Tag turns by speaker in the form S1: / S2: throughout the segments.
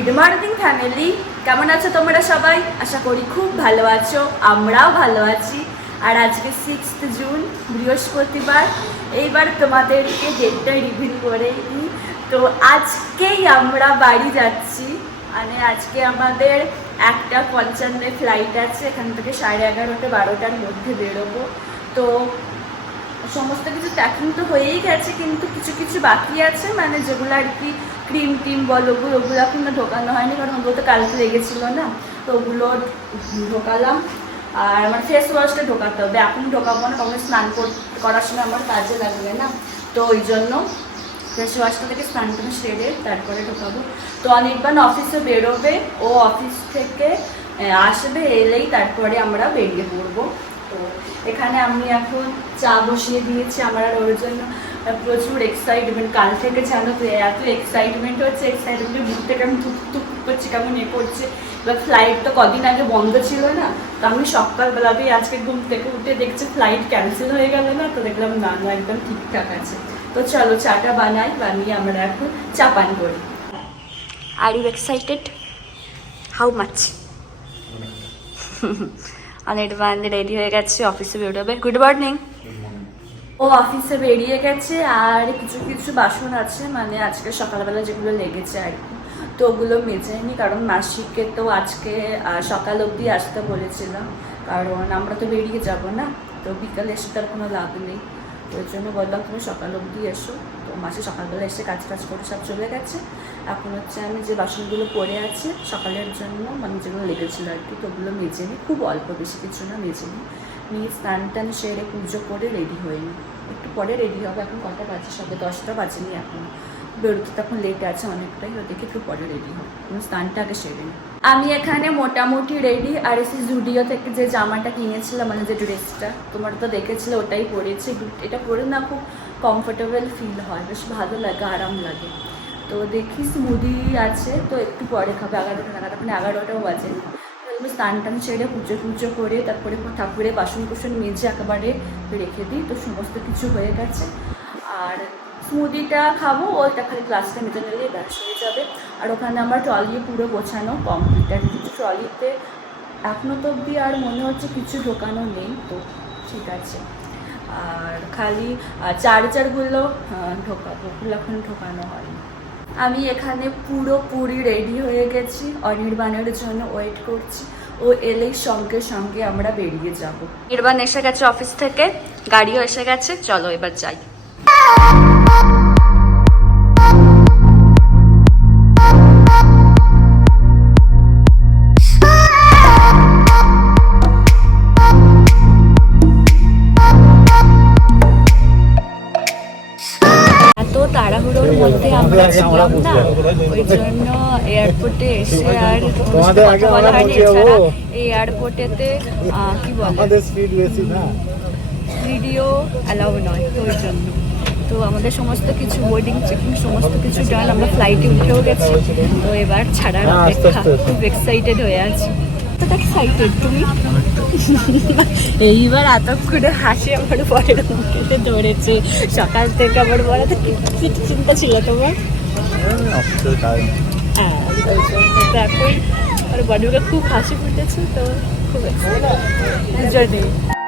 S1: Good morning family কেমন আছো তোমরা সবাই? আশা করি খুব ভালো আছো, আমরাও ভালো আছি। আর আজকে সিক্সথ জুন বৃহস্পতিবার। এইবার তোমাদেরকে ডেটটা রিভিল করে তো আজকেই আমরা বাড়ি যাচ্ছি। মানে আজকে আমাদের একটা পঞ্চান্নে ফ্লাইট আছে, এখান থেকে সাড়ে এগারোটা, বারোটার মধ্যে বেরোবো। তো সমস্ত কিছু প্যাকিং তো হয়েই গেছে, কিন্তু কিছু কিছু বাকি আছে। মানে যেগুলো আর কি ক্রিম টিম বলো, ওগুলো ওগুলো এখনও ঢোকানো হয়নি, কারণ ওগুলো তো কালকে লেগেছিলো না। তো ওগুলো ঢোকালাম। আর আমার ফেস ওয়াশটা ঢোকাতে হবে। এখন ঢোকাবো না কারণ স্নান কর- করার সময় আমার কাজে লাগবে না। তো ওই জন্য ফেস ওয়াশটা থেকে স্নান করে সেরে তারপরে ঢোকাবো। তো অনেকবার অফিসে বেরোবে। ও অফিস থেকে আসবে, এলেই তারপরে আমরা বেরিয়ে পড়ব। তো এখানে আমি এখন চা বসিয়ে দিয়েছি আমার আর ওর জন্য। প্রচুর এক্সাইটমেন্ট কাল থেকে জানো তো এত এক্সাইটমেন্ট হচ্ছে এক্সাইটমেন্টের মুখ থেকে আমি টুক টুক করছি কেমন এ করছে। এবার ফ্লাইট তো কদিন আগে বন্ধ ছিল না তো আমি সকালবেলাতেই আজকে ঘুম থেকে উঠে দেখছি ফ্লাইট ক্যান্সেল হয়ে গেল না তো দেখলাম না না একদম ঠিকঠাক আছে। তো চলো চাটা বানাই বানিয়ে আমরা এখন চা পান করি। Are you excited how much অনেক বান্ধে রেডি হয়ে গেছে অফিসে বেরোবে গুড মর্নিং ও অফিসে বেরিয়ে গেছে, আর কিছু কিছু বাসন আছে মানে আজকে সকালবেলা যেগুলো লেগেছে আর কি। তো ওগুলো মেজে নি কারণ মাসিকে তো আজকে সকাল অবধি আসতে বলেছিলাম, কারণ আমরা তো বেরিয়ে যাব না, তো বিকালে এসে তার কোনো লাভ নেই। ওই জন্য বললাম, তুমি সকাল অবধি এসো। তো মাসে সকালবেলা এসে কাজ কাজ করে সব চলে গেছে। এখন হচ্ছে আমি যে বাসনগুলো পড়ে আছে, সকালের জন্য মানে যেগুলো লেগেছিলো আর কি তো ওগুলো মেজে নিই খুব অল্প বেশি কিছু না মেজে নিই নিয়ে স্নান টান সেরে পুজো করে রেডি হয়ে নিই একটু পরে রেডি হবে, এখন কটা বাজে? সবে দশটা বাজেনি এখন। বেরোতে তখন লেট আছে অনেকটাই ও দেখে একটু পরে রেডি হবে। আমি স্নানটা আগে সেরে নিই আমি এখানে মোটামুটি রেডি আর এসে জুডিও থেকে যে জামাটা কিনেছিলাম মানে যে ড্রেসটা তোমার তো দেখেছিলে, ওটাই পরেছি। এটা পরে না খুব কমফোর্টেবল ফিল হয়, বেশ ভালো লাগে, আরাম লাগে। তো দেখি স্মুদি আছে, তো একটু পরে খাবে, এগারোটা নাগাদ মানে এগারোটাও বাজে। স্নান টান ছেড়ে পুজো টুজো করে তারপরে ঠাকুরের বাসন কুসন মেজে একেবারে রেখে দিই, তো সমস্ত কিছু হয়ে গেছে। আর স্মুদিটা খাব ওইটা খালি ক্লাসটা মেজে নিলে ব্যাস হয়ে যাবে। আর ওখানে আমার ট্রলি পুরো গোছানো কমপ্লিট আর কিছু ট্রলিতে এখনও তো অবধি আর মনে হচ্ছে কিছু ঢোকানো নেই, তো ঠিক আছে। আর খালি চার্জারগুলো ঢোকাবো ওগুলো এখন ঢোকানো হয়নি। আমি এখানে পুরোপুরি রেডি হয়ে গেছি। অনির্বাণের জন্য ওয়েট করছি। ও এলেই সঙ্গে সঙ্গে আমরা বেরিয়ে যাব। নির্বাণ এসে গেছে অফিস থেকে, গাড়িও এসে গেছে, চলো এবার যাই। এয়ারপোর্টে এসে আর কথা বলা হয়নি এছাড়া এই এয়ারপোর্টেতে কি বলে?
S2: আমাদের স্পিড বেশি না।
S1: ভিডিও অ্যালাউ নয় তো ওই জন্য। তো আমাদের সমস্ত কিছু বোর্ডিং চেকিং সমস্ত কিছু ডান আমরা ফ্লাইটে উঠেও গেছি। তো এবার ছাড়ার
S2: হ্যাঁ,
S1: অপেক্ষা। খুব এক্সাইটেড হয়ে আছি। এক্সাইটেড তুমি? এইবার এতক্ষণে হাসি আমার পরের মুখেতে ধরেছে। সকাল থেকে আমার বলা তো কি কি চিন্তা ছিল তোমার। হ্যাঁ ওই তো এখন আর বডিকে খুব হাসি ফুটেছে তো খুব দুজনেই আমাদের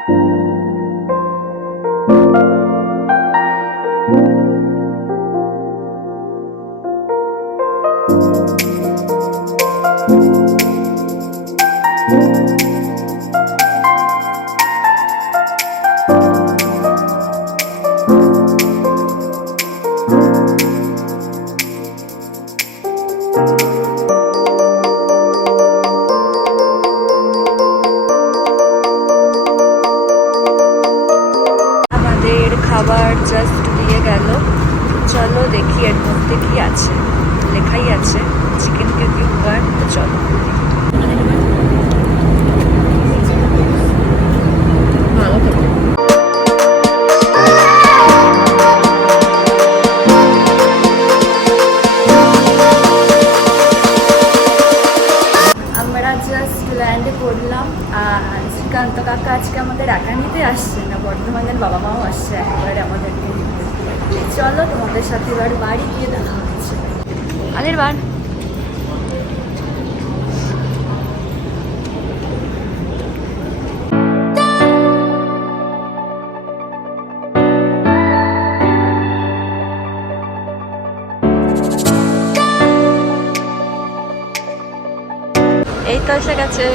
S1: পুরার বাড়ি গিয়ে দেখা হচ্ছে। আগের বার। এই তো এসে গেছে।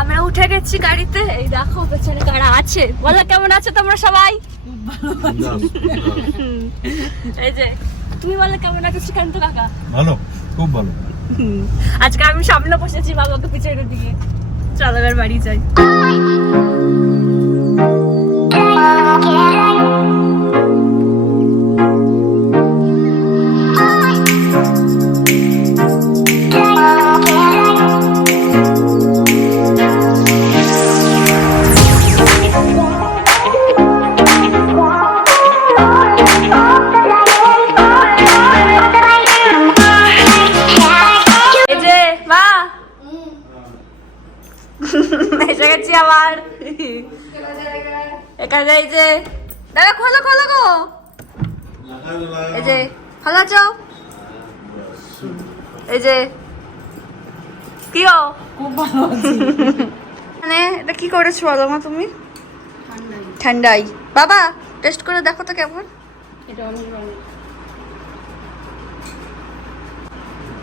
S1: আমরা উঠে গেছি গাড়িতে। এই দেখো পেছনে কারা আছে? বলো কেমন আছো তোমরা সবাই? এই যে তুমি বলো কেমন আছো শ্রীকান্ত কাকা?
S2: ভালো খুব ভালো।
S1: আজকে আমি সামনে বসেছি বাবাকে পিছনে দিয়ে চলো এবার বাড়ি যাই। গেছি আবার। এখানে এই যে। দাদা খোলো খোলো গো। এই যে খোলা চাও এই যে। কি গো?
S3: খুব ভালো
S1: মানে এটা কি করেছ বলো মা তুমি? ঠান্ডাই। বাবা টেস্ট করে দেখো তো কেমন।
S3: এটা অনেক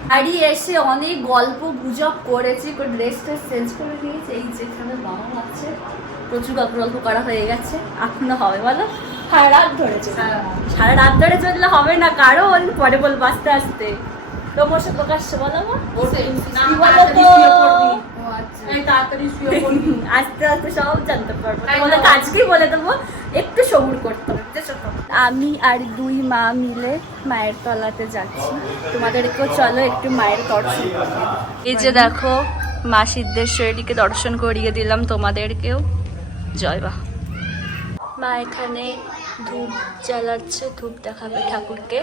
S1: বাড়ি এসে অনেক গল্প গুজব করেছি করে ড্রেস ট্রেস চেঞ্জ করে নিয়েছি। এই যেখানে বাবা আছে প্রচুর গল্প গল্প করা হয়ে গেছে। এখনও হবে বলো? সারা রাত ধরেছে সারা রাত। ধরে চললে হবে না কারণ পরে বলব আস্তে আস্তে। ক্রমশ প্রকাশ্য বলো?
S3: তাড়াতাড়ি
S1: আস্তে আস্তে সব জানতে পারব। তোমাদের আজকেই বলে দেবো একটু সবুর করতে হবে? আমি আর দুই মা মিলে মায়ের তলাতে যাচ্ছি। তোমাদেরকেও চলো একটু মায়ের দর্শন এই যে দেখো মা সিদ্ধেশ্বরীকে দর্শন করিয়ে দিলাম তোমাদেরকেও। জয় বা মা এখানে ধূপ জ্বালাচ্ছে ধূপ দেখাবে ঠাকুরকে।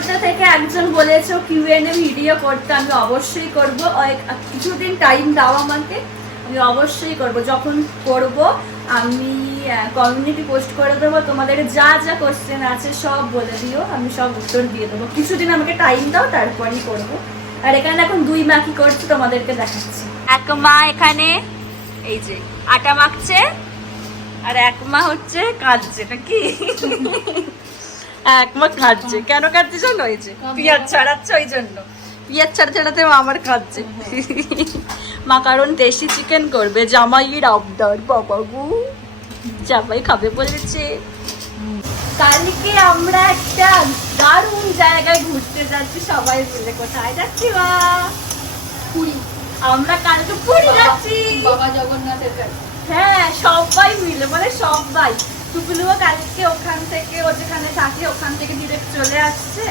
S1: তোমাদের থেকে একজন বলেছ কিউএনএ ভিডিও করতে আমি অবশ্যই করব। কিছুদিন টাইম দাও আমাকে, আমি অবশ্যই করব। যখন করব, আমি কমিউনিটি পোস্ট করে দেবো, তোমাদের যা যা কোশ্চেন আছে সব বলে দিও, আমি সব উত্তর দিয়ে দেবো। কিছুদিন আমাকে টাইম দাও, তারপরই করব। আর এখানে এখন দুই মা কি করছে, তোমাদেরকে দেখাচ্ছি। এক মা এখানে, এই যে, আটা মাখছে, আর এক মা হচ্ছে কাঁদছে, নাকি? এক মা কাঁদছে কেন কাঁদছে জানো? এই যে পিঁয়াজ ছাড়াচ্ছে ওই জন্য পিঁয়াজ ছাড়া ছাড়াতে মা আমার কাঁদছে মা কারণ দেশি চিকেন করবে জামাইয়ের আবদার বাবা গু। জামাই খাবে বলেছে। কালকে আমরা একটা দারুণ জায়গায় ঘুরতে যাচ্ছি সবাই মিলে কোথায় যাচ্ছি মা
S3: পুরী।
S1: আমরা কালকে পুরী যাচ্ছি।
S3: বাবা জগন্নাথের কাছে।
S1: হ্যাঁ সবাই মিলে মানে সবাই। টুকুলুও কালকে ওখান থেকে, ও যেখানে থাকে, ওখান থেকে ডিরেক্ট চলে আসছে।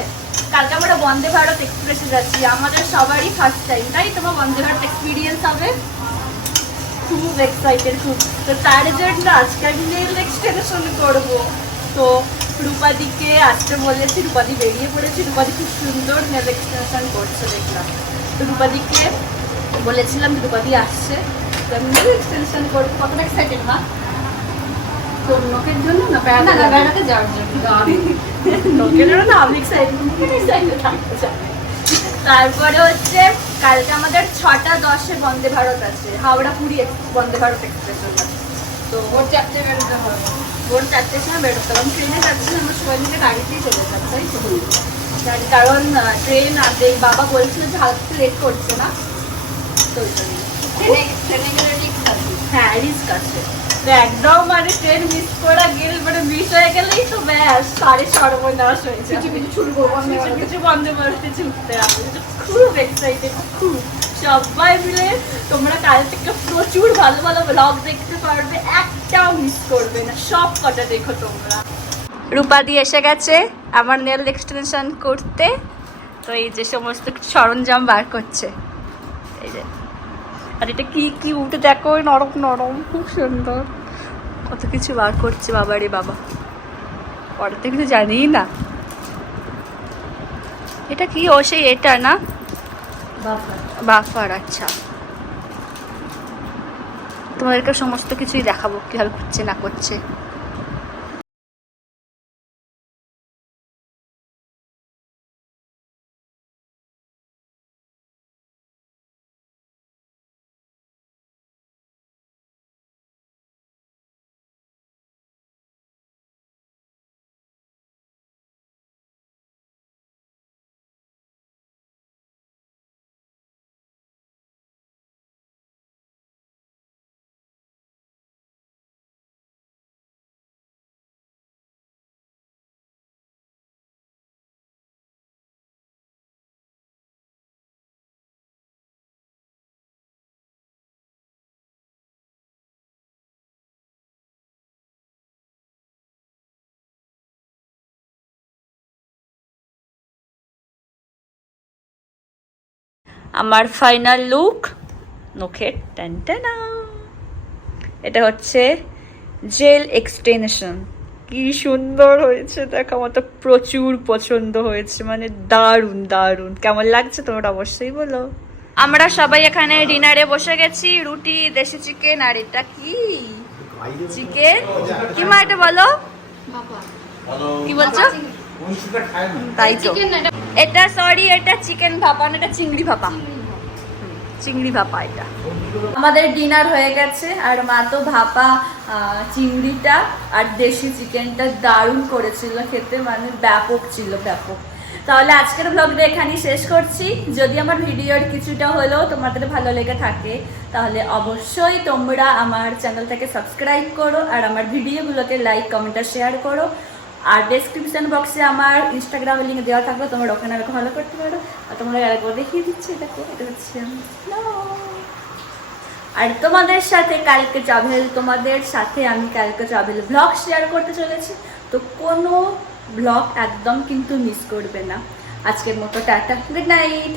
S1: কালকে আমরা বন্দে ভারত এক্সপ্রেসে যাচ্ছি। আমাদের সবারই ফার্স্ট টাইম তাই তোমার বন্দে ভারত এক্সপিরিয়েন্স হবে। খুব এক্সাইটেড খুব। তো তার জন্য আজকে আমি নেল এক্সটেনশন করব। তো রূপাদিকে আসতে বলেছি, রূপাদি বেরিয়ে পড়েছি। রূপাদি খুব সুন্দর নেল এক্সটেনশন করছে, দেখলাম। তো রূপাদিকে বলেছিলাম, রূপাদি আসছে। তো আমি নেল এক্সটেনশন করব। কতটা এক্সাইটেড মা?
S3: তোর নখের জন্য না
S1: না, না,
S3: বেড়াতে যাওয়ার জন্য।
S1: না থাকতে চাই। তারপরে হচ্ছে কালকে আমাদের ছটা দশে বন্দে ভারত আছে হাওড়া পুরী বন্দে ভারত এক্সপ্রেস তো
S3: ওর চারটে বেরোতে হবে।
S1: ভোর চারটের সময় বেরোতে হবে। ট্রেনে যাচ্ছি আমরা সবাই মিলে গাড়িতেই চলে যাব তাই তো? কারণ ট্রেন আগে বাবা বলছিল যে হালকা লেট করছে না তো।
S3: ট্রেনে
S1: হ্যাঁ রিস্ক আছে। তো একদম মানে ট্রেন মিস করা গেল মানে মিস হয়ে গেলেই তো ব্যাস সাড়ে সর্বনাশ হয়েছে
S3: কিছু কিছু ছুটবো বন্ধ
S1: কিছু কিছু বন্ধ করতে ছুটতে হবে। খুব এক্সাইটেড খুব। সবাই মিলে তোমরা কাল থেকে প্রচুর ভালো ভালো ব্লগ দেখতে পারবে একটাও মিস করবে না। সব কটা দেখো তোমরা। রূপাদি এসে গেছে আমার নেল এক্সটেনশন করতে। তো এই যে সমস্ত সরঞ্জাম বার করছে। আর এটা কি কি উঠে দেখো নরম নরম, খুব সুন্দর। কত কিছু বার করছে বাবা রে বাবা। পরে তো কিছু জানিই না। এটা কি? ও সেই এটা না? বাফার আচ্ছা। তোমাদেরকে সমস্ত কিছুই দেখাবো, কীভাবে করছে, না করছে। আমার ফাইনাল লুক নখের টেনটেনা এটা হচ্ছে জেল এক্সটেনশন কি সুন্দর হয়েছে দেখো আমার তো প্রচুর পছন্দ হয়েছে মানে দারুণ দারুণ। কেমন লাগছে তোমরা অবশ্যই বলো। আমরা সবাই এখানে ডিনারে বসে গেছি রুটি দেশি চিকেন আর এটা কি? চিকেন কি মা এটা বলো?
S3: বাবা।
S1: কি বলছো? তাই তো।
S3: এটা
S1: এটা সরি এটা চিকেন ভাপা না এটা চিংড়ি ভাপা। চিংড়ি ভাপা। এটা। আমাদের ডিনার হয়ে গেছে আর মা তো ভাপা চিংড়িটা আর দেশি চিকেনটা দারুণ করেছিল খেতে মানে ব্যাপক ছিল ব্যাপক। তাহলে আজকের ব্লগটা এখানেই শেষ করছি। যদি আমার ভিডিওর কিছুটা হলেও তোমাদের ভালো লেগে থাকে তাহলে অবশ্যই তোমরা আমার চ্যানেলটাকে সাবস্ক্রাইব করো আর আমার ভিডিওগুলোকে লাইক কমেন্ট আর শেয়ার করো। আর ডেসক্রিপশন বক্সে আমার ইনস্টাগ্রামের লিঙ্ক দেওয়া থাকবে, তোমরা ওখানে আমাকে ফলো করতে পারো। আর তোমরা একবার দেখিয়ে দিচ্ছি দেখো এটা হচ্ছে আর তোমাদের সাথে কালকে ট্রাভেল তোমাদের সাথে আমি কালকে ট্রাভেল ব্লগ শেয়ার করতে চলেছি। তো কোনো ব্লগ একদম কিন্তু মিস করবে না। আজকের মতো টাটা গুড নাইট